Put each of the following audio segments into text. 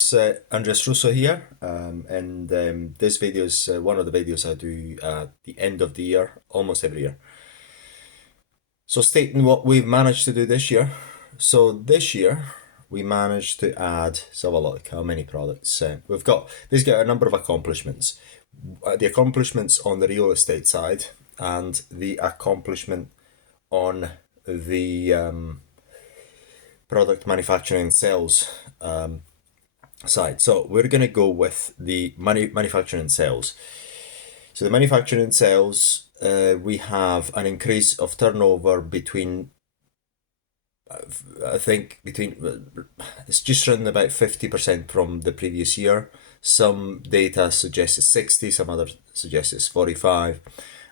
Andreas Russo here, and this video is one of the videos I do at the end of the year, almost every year. So stating what we've managed to do this year. So this year we managed to add, so have a look, how many products. We've got a number of accomplishments. The accomplishments on the real estate side and the accomplishment on the product manufacturing and sales side. So we're going to go with the manufacturing and sales. So the manufacturing and sales, we have an increase of turnover between, I think, it's just around about 50% from the previous year. Some data suggests it's 60, some other suggests it's 45.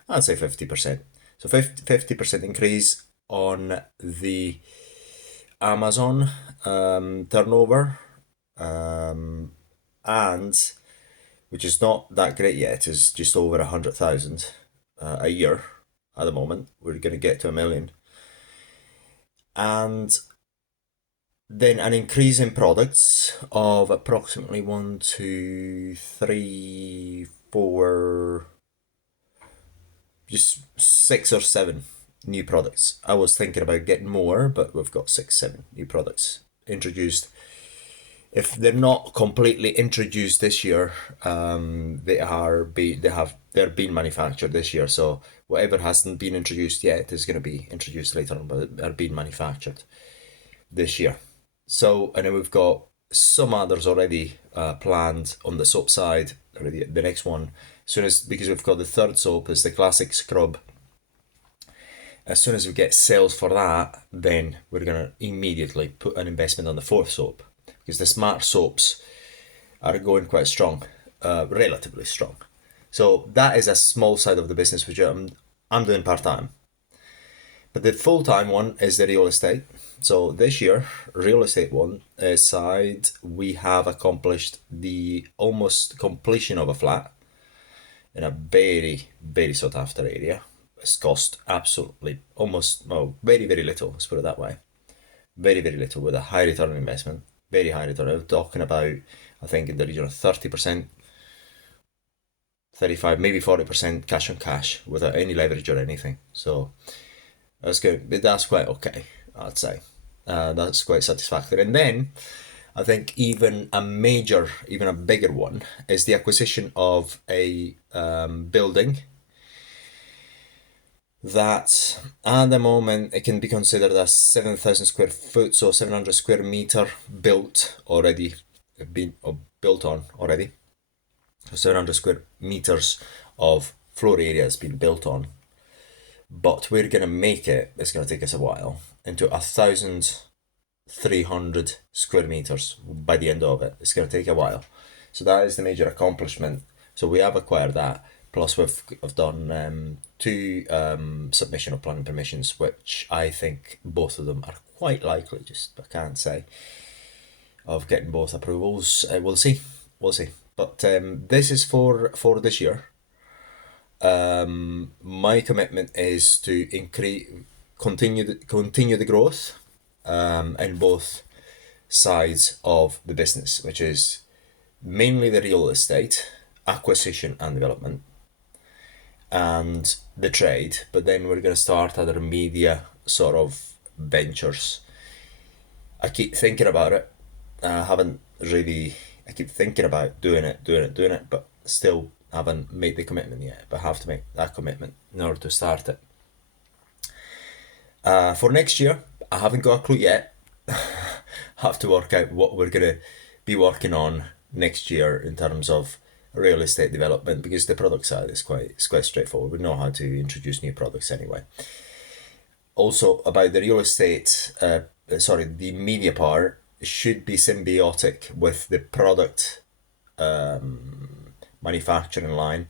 I'd say 50%. So 50% increase on the Amazon turnover, and which is not that great yet, is just over 100,000 a year at the moment. We're going to get to 1 million. And then an increase in products of approximately 1, 2, 3, 4, just 6 or 7 new products. I was thinking about getting more, but we've got 6, 7 new products introduced. If they're not completely introduced this year, they're being manufactured this year. So whatever hasn't been introduced yet is going to be introduced later on, but are being manufactured this year. So, and then we've got some others already planned on the soap side. Already, the next one, because we've got the third soap is the classic scrub. As soon as we get sales for that, then we're going to immediately put an investment on the fourth soap, because the smart soaps are going quite strong, relatively strong. So that is a small side of the business which I'm doing part-time. But the full-time one is the real estate. So this year, real estate side, we have accomplished the almost completion of a flat in a very, very sought after area. It's cost absolutely very, very little, let's put it that way. Very, very little, with a high return on investment. Very high return. I'm talking about, I think, in the region of 30%, 35, maybe 40% cash on cash without any leverage or anything. So that's good. That's quite okay, I'd say. That's quite satisfactory. And then I think even a bigger one is the acquisition of a building that at the moment it can be considered as 7,000 square foot, so 700 square meter built on already. So 700 square meters of floor area has been built on, but we're gonna make it's gonna take us a while, into 1,300 square meters by the end of it. It's gonna take a while. So that is the major accomplishment. So we have acquired that. Plus, we've done 2 submission of planning permissions, which I think both of them are quite likely, I can't say, of getting both approvals. We'll see. But this is for this year. My commitment is to continue the growth in both sides of the business, which is mainly the real estate acquisition and development, and the trade. But then we're going to start other media sort of ventures. I keep thinking about it. I keep thinking about doing it, but still haven't made the commitment yet. But I have to make that commitment in order to start it. For next year, I haven't got a clue yet. Have to work out what we're going to be working on next year in terms of real estate development, because the product side is quite straightforward. We know how to introduce new products anyway. Also, about the real estate, the media part should be symbiotic with the product manufacturing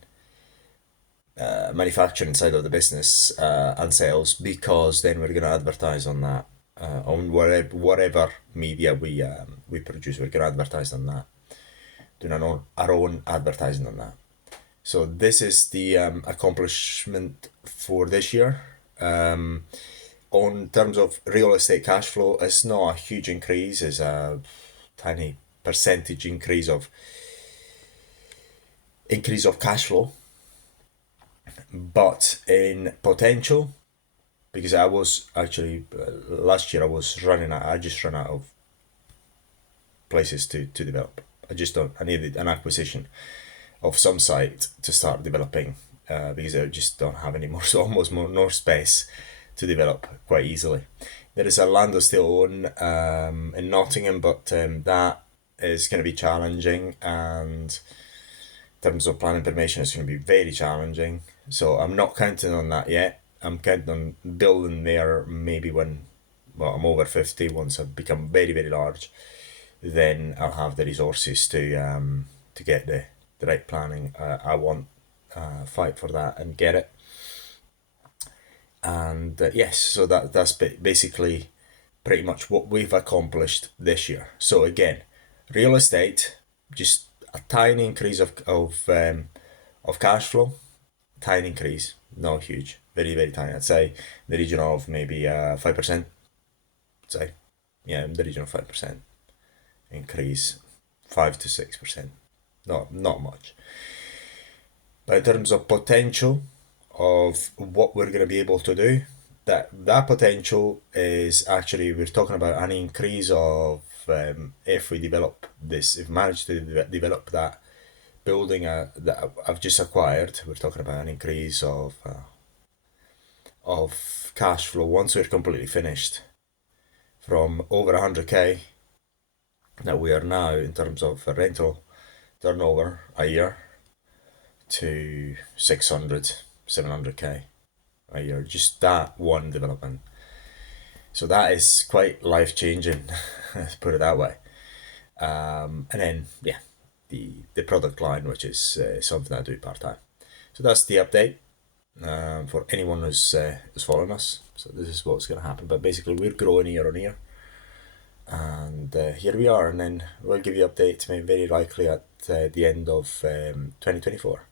side of the business and sales, because then we're going to advertise on that, on whatever media we produce. We're going to advertise on that, doing our own advertising on that. So this is the accomplishment for this year. On terms of real estate cash flow, it's not a huge increase. It's a tiny percentage increase of cash flow, but in potential, because I was actually last year I just ran out of places to develop. I needed an acquisition of some site to start developing, because I just don't have any more, so almost no space to develop quite easily. There is a land I still own in Nottingham, but that is going to be challenging, and in terms of planning permission, it's going to be very challenging. So I'm not counting on that yet. I'm counting on building there maybe when, well, I'm over 50, once I've become very, very large, then I'll have the resources to get the right planning. I want fight for that and get it. And yes, so that's basically pretty much what we've accomplished this year. So again, real estate, just a tiny increase of cash flow, tiny increase, not huge, very, very tiny. I'd say in the region of maybe 5%. Say, yeah, in the region of 5% increase, 5 to 6%, not much. But in terms of potential of what we're going to be able to do, that potential is actually, we're talking about an increase of, if we develop this, if we manage to develop that building that I've just acquired, we're talking about an increase of cash flow once we're completely finished, from over 100k that we are now in terms of rental turnover a year, to 600, 700k a year, just that one development. So that is quite life changing, let's put it that way. And then, yeah, the product line, which is something I do part time. So that's the update for anyone who's following us. So this is what's going to happen. But basically, we're growing year on year, and here we are. And then we'll give you updates, maybe very likely at the end of 2024.